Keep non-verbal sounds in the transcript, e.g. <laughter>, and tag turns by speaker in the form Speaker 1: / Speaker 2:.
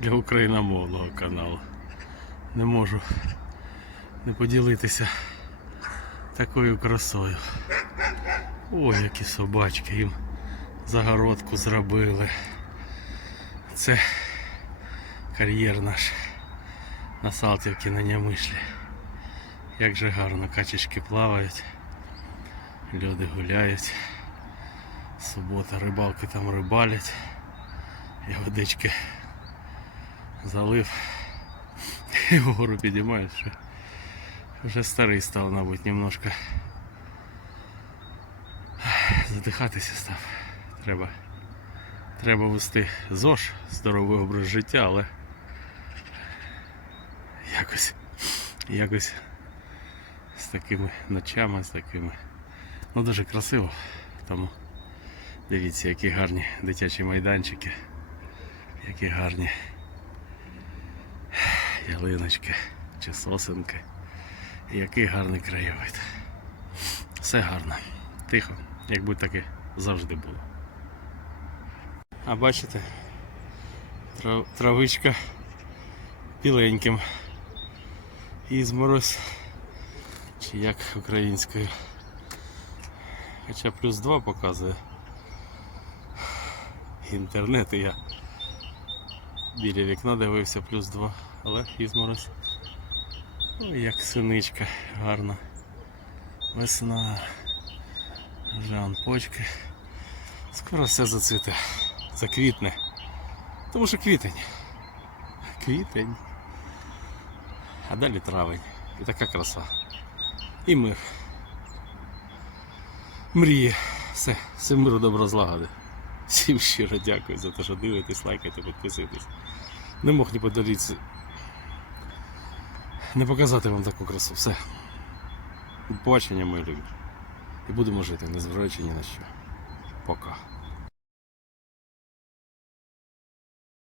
Speaker 1: для україномовного каналу. Не можу не поділитися такою красою. Ой, які собачки їм загородку зробили. Це кар'єр наш на Салтівці на Нямишлі. Як же гарно качечки плавають, люди гуляють. Субота рибалки там рибалять. І водички залив. <laughs> І вгору підіймаєш. Вже старий став, мабуть, немножко <sighs> задихатися став. Треба. Треба вести ЗОЖ, здоровий образ життя, але якось, якось з такими ночами, з такими. Ну дуже красиво. Тому дивіться, які гарні дитячі майданчики, які гарні ялиночки чи сосенки. Який гарний краєвид. Все гарно, тихо, якби таки завжди було. А бачите, трав- травичка біленьким. Ізмороз. Чи як українською. Хоча плюс 2 показує. Інтернет і я біля вікна дивився плюс 2, але ізмороз. Ой, як синичка, гарна. Весна. Жан почки. Скоро все зацвіте. Заквітне. Тому що квітень. Квітень. А далі травень. І така краса. І мир. Мріє. Все, все миру добро злагоди. Всім щиро дякую за те, що дивитесь, лайкайте, підписуйтесь. Не мог не подаритися. Не показати вам таку красу. Все. Побачення, мої любі. І будемо жити, незважаючи ні на що. Пока.